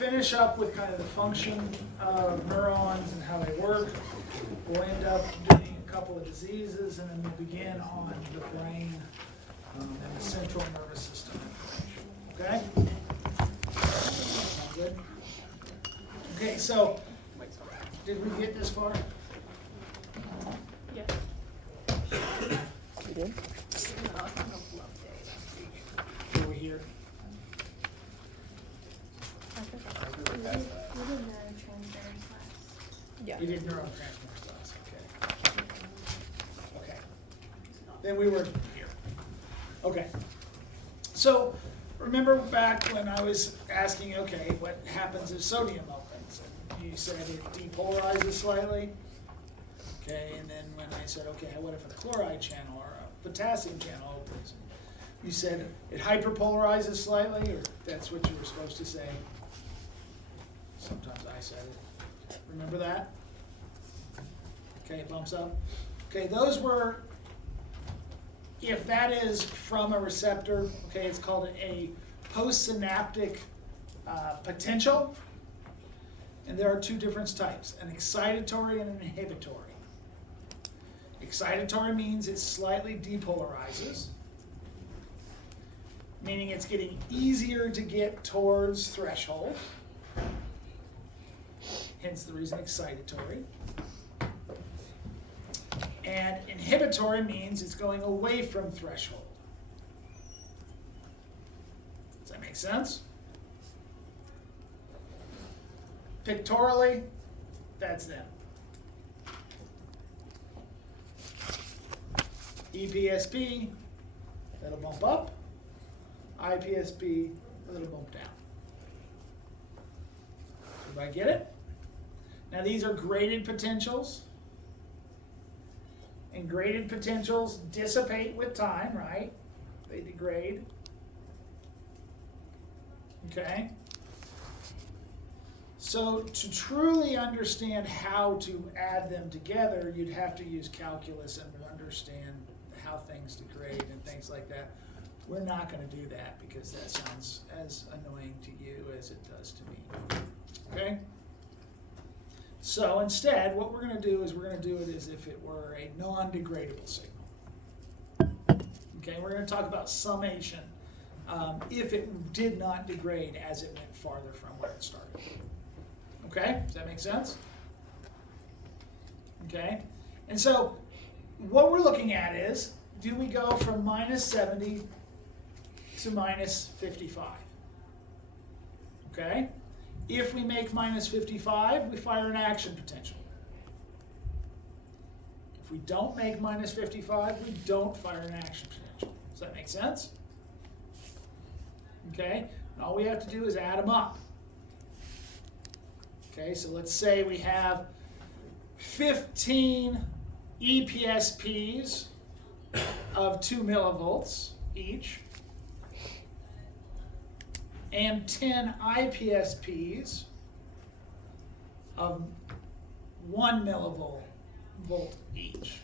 finish up with kind of the function of neurons and how they work. We'll end up doing a couple of diseases, and then we'll begin on the brain and the central nervous system information. Okay? Sound good? Okay, so did we get this far? Yeah. You did? Were we here? We did neurotransmitters class. Yeah. You did neurotransmitter class, okay. Okay. Then we were here. Okay. So remember back when I was asking, okay, what happens if sodium opens? And you said it depolarizes slightly. Okay, and then when I said, okay, what if a chloride channel or a potassium channel opens? You said it hyperpolarizes slightly, or that's what you were supposed to say? Sometimes I said it. Remember that? Okay, bumps up. Okay, those were, if that is from a receptor, okay, it's called a postsynaptic potential. And there are two different types, an excitatory and an inhibitory. Excitatory means it slightly depolarizes, meaning it's getting easier to get towards threshold, hence the reason excitatory. And inhibitory means it's going away from threshold. Does that make sense? Pictorially, that's them. EPSP, that'll bump up. IPSP, that'll bump down. Everybody get it? Now these are graded potentials. And graded potentials dissipate with time, right? They degrade. Okay? So to truly understand how to add them together, you'd have to use calculus and understand how things degrade and things like that. We're not going to do that because that sounds as annoying to you as it does to me. Okay? So instead, what we're going to do is we're going to do it as if it were a non-degradable signal. Okay, we're going to talk about summation if it did not degrade as it went farther from where it started. Okay, does that make sense? Okay, and so what we're looking at is, do we go from minus 70 to minus 55? Okay, if we make minus 55, we fire an action potential. If we don't make minus 55, we don't fire an action potential. Does that make sense? Okay, and all we have to do is add them up. Okay, so let's say we have 15 EPSPs of 2 millivolts each, and 10 IPSPs of 1 millivolt each.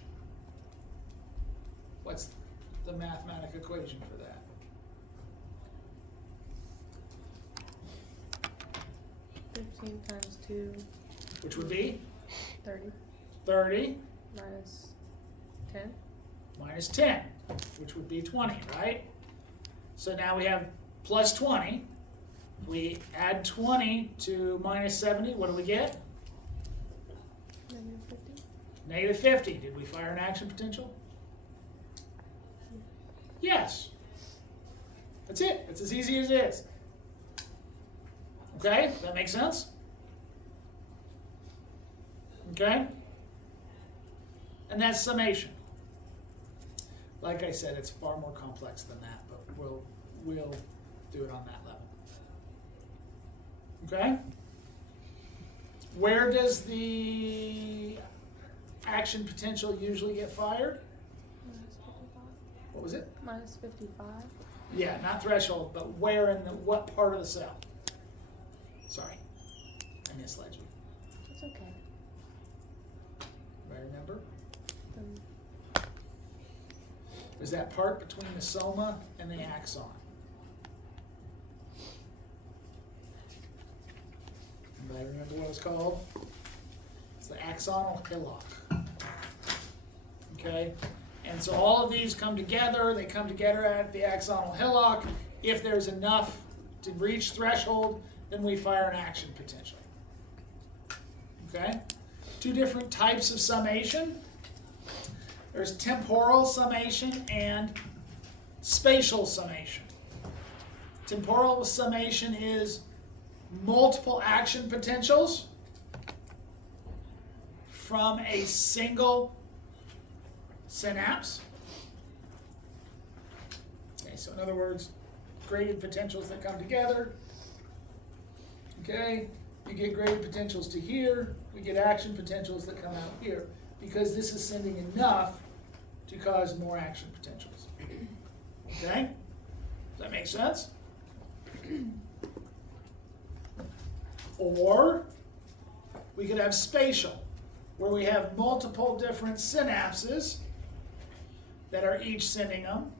What's the mathematical equation for that? Times 2. Which would be? 30. 30 minus 10. minus 10, which would be 20, right? So now we have plus 20. We add 20 to minus 70. What do we get? Negative 50. Negative 50. Did we fire an action potential? Yes. That's it. It's as easy as it is. Okay? Does that make sense? Okay? And that's summation. Like I said, it's far more complex than that, but we'll do it on that level. Okay? Where does the action potential usually get fired? Minus 55. What was it? Minus 55. Yeah, not threshold, but where in the what part of the cell? Sorry, I misled you. It's okay. Do I remember? The There's that part between the soma and the axon. Anybody remember what it's called? It's the axonal hillock. Okay? And so all of these come together. They come together at the axonal hillock. If there's enough to reach threshold, then we fire an action potentially. Okay? Two different types of summation. There's temporal summation and spatial summation. Temporal summation is multiple action potentials from a single synapse. Okay, so in other words, graded potentials that come together. Okay, you get graded potentials to here, we get action potentials that come out here, because this is sending enough to cause more action potentials. Okay? Does that make sense? Or we could have spatial, where we have multiple different synapses that are each sending them.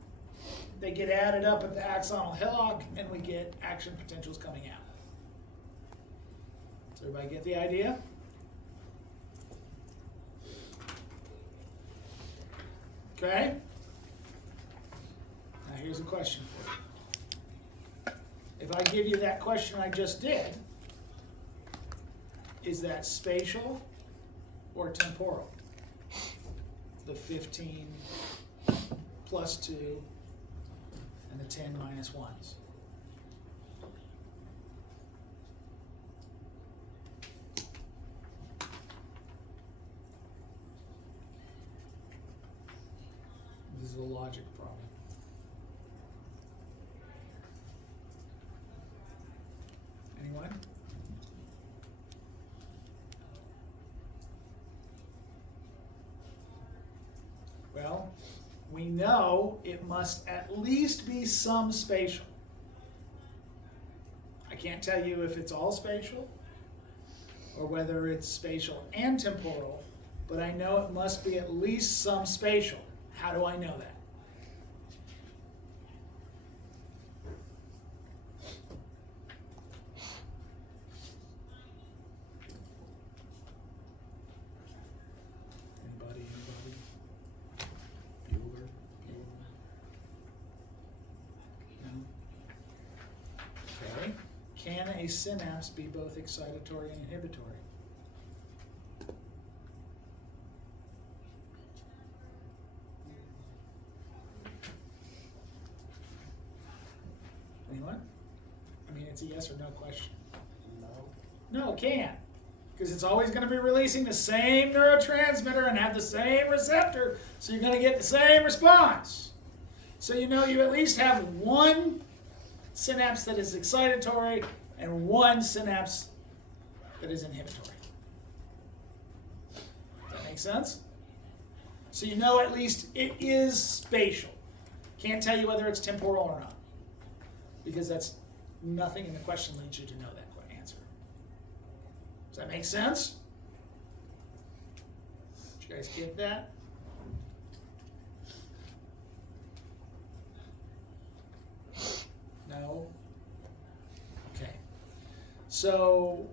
They get added up at the axonal hillock, and we get action potentials coming out. Does everybody get the idea? Okay? Now here's a question for you. If I give you that question I just did, is that spatial or temporal? The 15 plus 2 and the 10 minus 1s. This is a logic problem. Anyone? Well, we know it must at least be some spatial. I can't tell you if it's all spatial or whether it's spatial and temporal, but I know it must be at least some spatial. How do I know that? Anybody? Bueller? No? Okay. Can a synapse be both excitatory and inhibitory? Anyone? I mean, it's a yes or no question. No, it can't. Because it's always going to be releasing the same neurotransmitter and have the same receptor, so you're going to get the same response. So you know you at least have one synapse that is excitatory and one synapse that is inhibitory. Does that make sense? So you know at least it is spatial. Can't tell you whether it's temporal or not, because that's nothing in the question leads you to know that answer. Does that make sense? Did you guys get that? No? Okay. So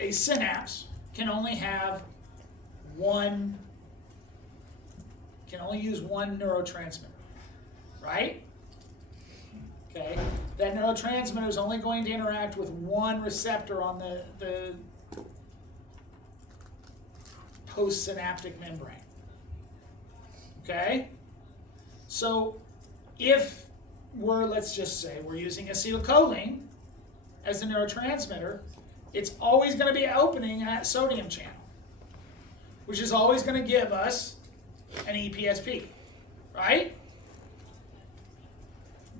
a synapse can only use one neurotransmitter, right? Okay, that neurotransmitter is only going to interact with one receptor on the postsynaptic membrane. Okay? So if let's just say we're using acetylcholine as the neurotransmitter, it's always going to be opening that sodium channel, which is always going to give us an EPSP, right?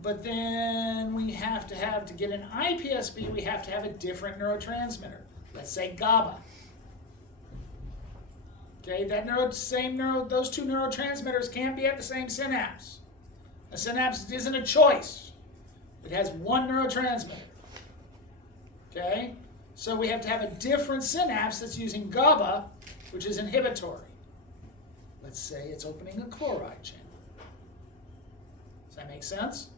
But then we have to get an IPSP, we have to have a different neurotransmitter. Let's say GABA. Okay, those two neurotransmitters can't be at the same synapse. A synapse isn't a choice. It has one neurotransmitter. Okay, so we have to have a different synapse that's using GABA, which is inhibitory. Let's say it's opening a chloride channel. Does that make sense?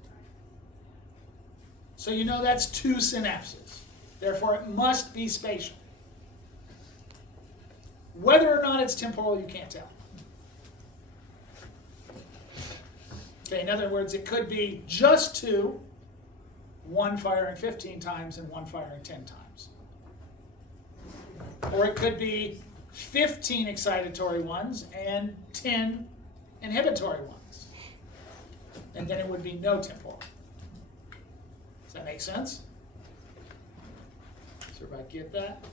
So you know that's two synapses. Therefore, it must be spatial. Whether or not it's temporal, you can't tell. Okay, in other words, it could be just 2, one firing 15 times and one firing 10 times. Or it could be 15 excitatory ones and 10 inhibitory ones. And then it would be no temporal. Does that make sense? Does everybody get that?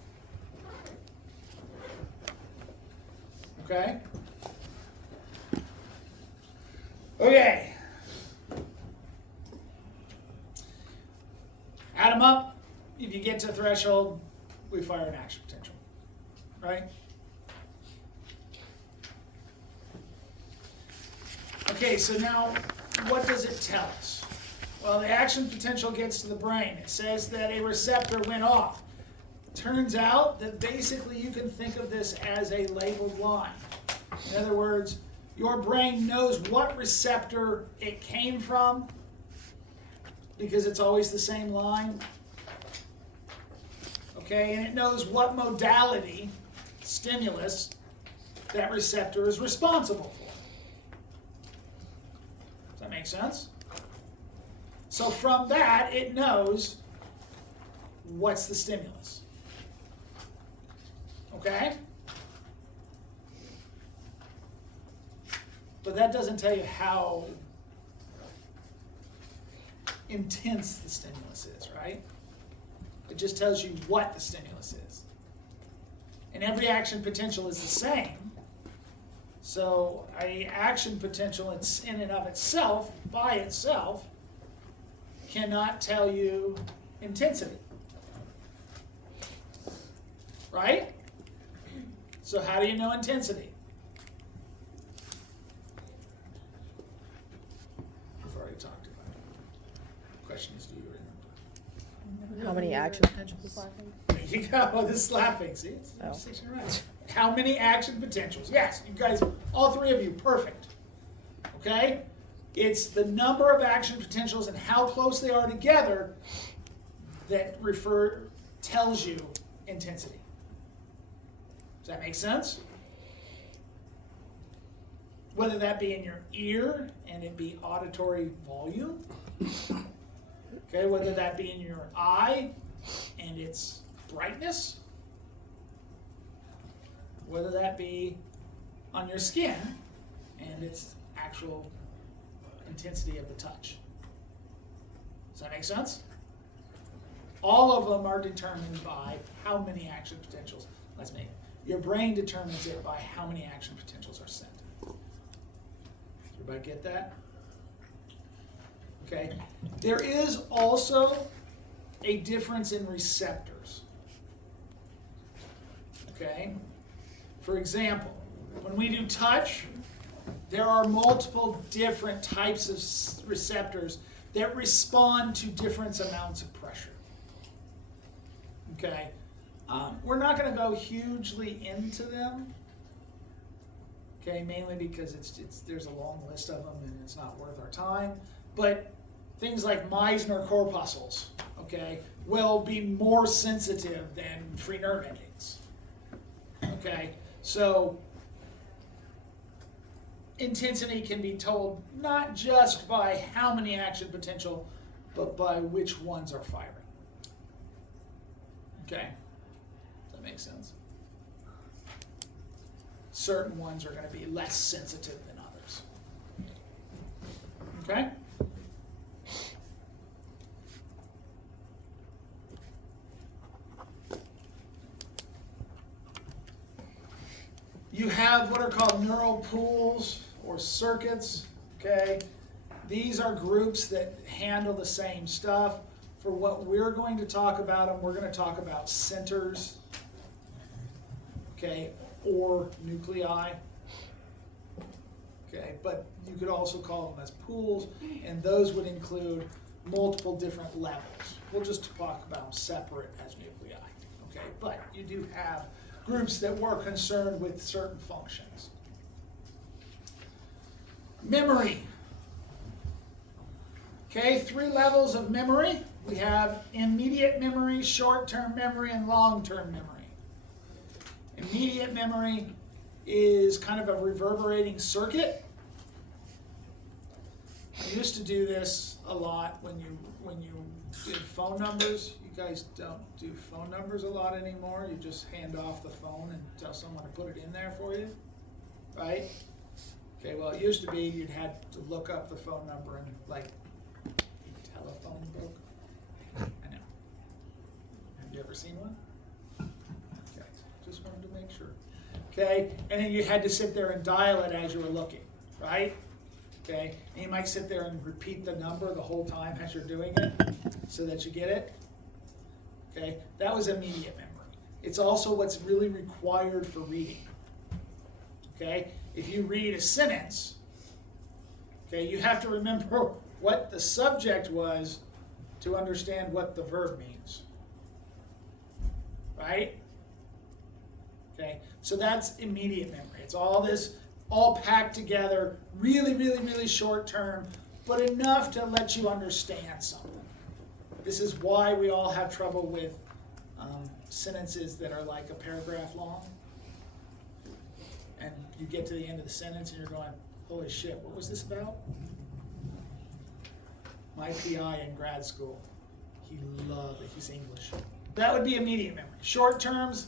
Okay? Okay. Add them up. If you get to threshold, we fire an action potential. Right? Okay, so now what does it tell us? Well, the action potential gets to the brain. It says that a receptor went off. Turns out that basically you can think of this as a labeled line. In other words, your brain knows what receptor it came from because it's always the same line. Okay, and it knows what modality, stimulus, that receptor is responsible for. Does that make sense? So from that, it knows what's the stimulus. Okay? But that doesn't tell you how intense the stimulus is, right? It just tells you what the stimulus is. And every action potential is the same. So an action potential in and of itself, by itself, cannot tell you intensity. Right? So how do you know intensity? We've already talked about it. The question is, do you remember? How many action potentials? There you go, the slapping. See, it's conversation around. How many action potentials? Yes, you guys, all three of you, perfect. Okay? It's the number of action potentials and how close they are together that tells you intensity. Does that make sense? Whether that be in your ear and it be auditory volume, okay, whether that be in your eye and its brightness, whether that be on your skin and its actual intensity of the touch. Does that make sense? All of them are determined by how many action potentials. Let's make it. Your brain determines it by how many action potentials are sent. Everybody get that? Okay. There is also a difference in receptors. Okay. For example, when we do touch, there are multiple different types of receptors that respond to different amounts of pressure. Okay. We're not going to go hugely into them. Okay, mainly because there's a long list of them and it's not worth our time. But things like Meissner corpuscles, okay, will be more sensitive than free nerve endings. Okay, so intensity can be told not just by how many action potential, but by which ones are firing. Okay, does that make sense? Certain ones are going to be less sensitive than others. Okay? You have what are called neural pools or circuits. Okay? These are groups that handle the same stuff. For what we're going to talk about, and we're going to talk about centers. Okay? Or nuclei. Okay, but you could also call them as pools, and those would include multiple different levels. We'll just talk about them separate as nuclei. Okay, but you do have groups that were concerned with certain functions. Memory. Okay, 3 levels of memory. we have immediate memory, short-term memory, and long-term memory. Immediate memory is kind of a reverberating circuit. I used to do this a lot when you did phone numbers. You guys don't do phone numbers a lot anymore. You just hand off the phone and tell someone to put it in there for you, right? Okay, well, it used to be you'd had to look up the phone number and like telephone book. I know. Have you ever seen one? Okay, just wanted to make sure. Okay, and then you had to sit there and dial it as you were looking, right? Okay, and you might sit there and repeat the number the whole time as you're doing it so that you get it. Okay, that was immediate memory. It's also what's really required for reading. Okay, if you read a sentence, okay, you have to remember what the subject was to understand what the verb means. Right? Okay, so that's immediate memory. It's all this, all packed together, really, really, really short term, but enough to let you understand something. This is why we all have trouble with sentences that are like a paragraph long. And you get to the end of the sentence and you're going, holy shit, what was this about? My PI in grad school, he loved it. He's English. That would be immediate memory. Short terms,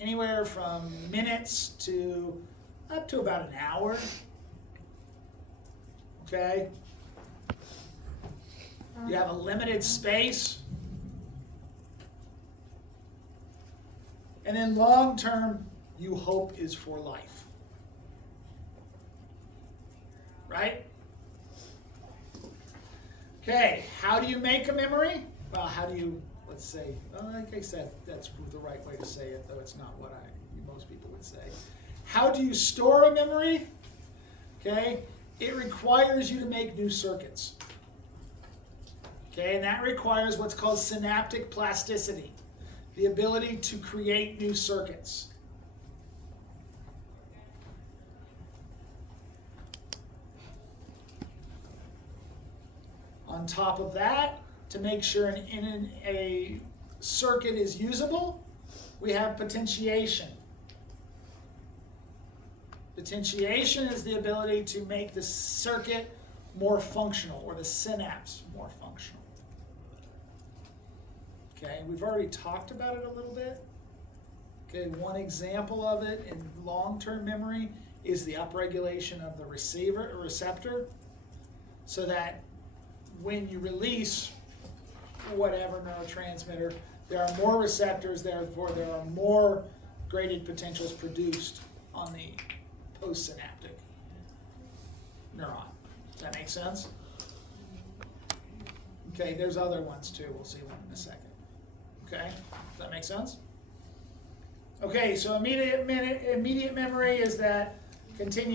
anywhere from minutes to up to about an hour. Okay? You have a limited space. And then long term, you hope is for life. Right? Okay, how do you make a memory? Well, how do you, let's say, like I said, that's the right way to say it, though it's not what most people would say. How do you store a memory? Okay, it requires you to make new circuits. Okay, and that requires what's called synaptic plasticity, the ability to create new circuits. On top of that, to make sure a circuit is usable, we have potentiation. Potentiation is the ability to make the circuit more functional, or the synapse more functional. Okay, we've already talked about it a little bit. Okay, one example of it in long-term memory is the upregulation of the receptor, so that when you release whatever neurotransmitter, there are more receptors, therefore there are more graded potentials produced on the postsynaptic neuron. Does that make sense? Okay, there's other ones too. We'll see one in a second. Okay, does that make sense? Okay, so immediate memory is that continuous